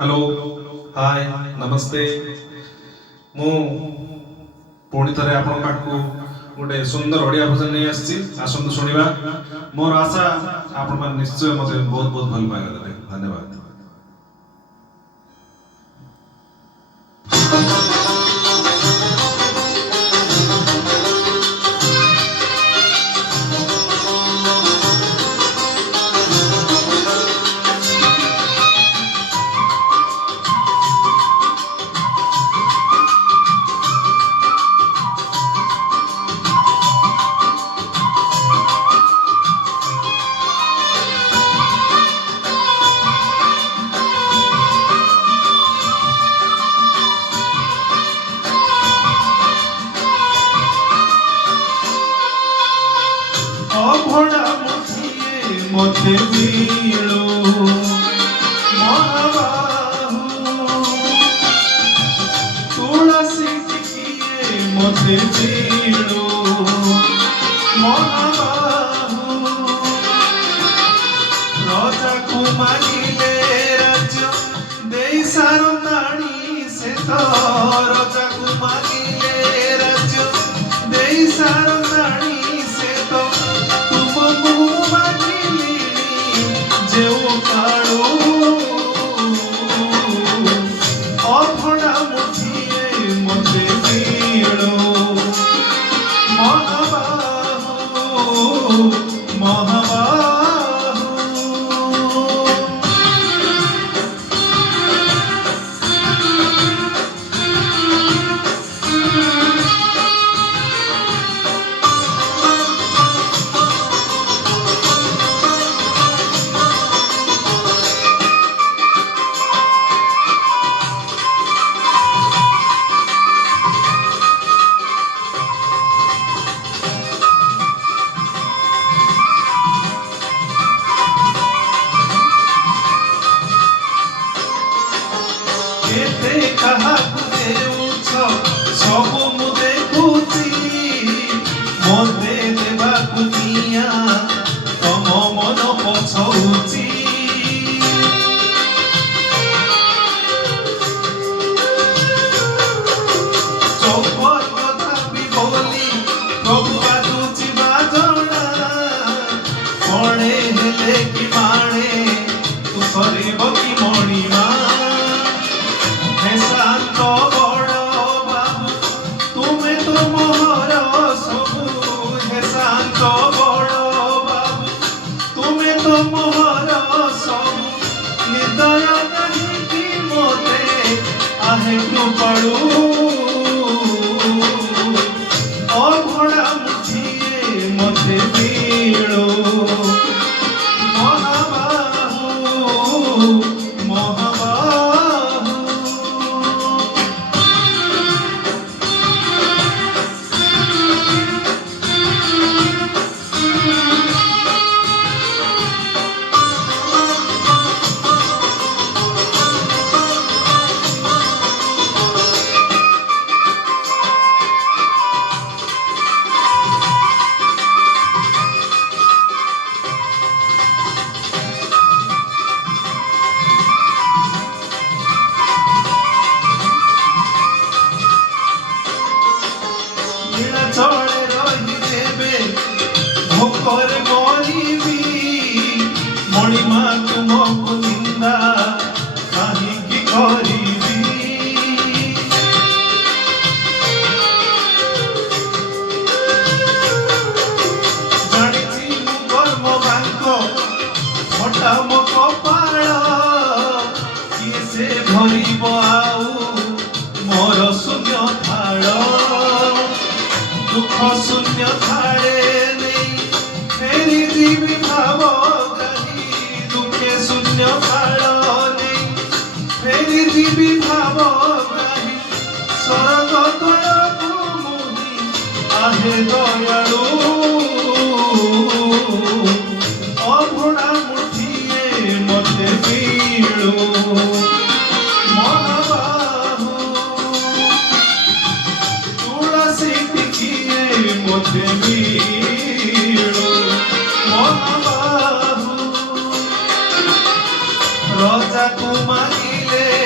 Hello hi नमस्ते मु पुणी थे आपण पाखु गोटे सुंदर ओडिया भजन नहीं आसी आसतु शुणा मोर आशा आपण मैंने निश्चय मत बहुत बहुत भल पाइबा देबे धन्यवाद। अभड़ा मुझिए मते बीड़ो महाबाहु तुलसी टिकिए मते बीड़ो महाबाहु राजा को मांगिले राज्य देई सारंदाणी से तो राजा को मांगिले राज्य देई सारंदाणी से तो अभड़ा मुझिए मते बीड़ो महाबाहु महाबाहु केते काहाकु देउछ सबु मु देखुची मते देबाकु दिया तम मन पछौची चौपर कथा भी बोली प्रभु बाजुची बाजणा मणे हेले कि माणे तू सरेब कि मणिमा शांत बड़ बाबू तुमे तो मोहर सबू हे शांत बड़ बाबू तुमे तो मोहर सबू हृदय नहीं कि मोते आहे कृपाळु अभड़ा मुझिए मते बीड़ो महाबाहु महाबाहु चले रही देबे भोकर मरिबी मणिमा तुमको निंदा काहीकि करिबी जानिछि मु कर्म बांको हटा मो कपाळ किए से भरिब आउ मोर शून्य थाळ दुख शून्य थाड़े नहीं फेरी जीवी भाव ग्राही दुखे शून्य थाड़ नहीं फेरी जीवी भाव ग्राही स्वर्ग तलकु मुहि आहे दयालु अभड़ा मुठिए मते बीड़ो महाबाहु तुलसी टिकिए मते बीड़ो महाबाहु राजा को मांगिले रे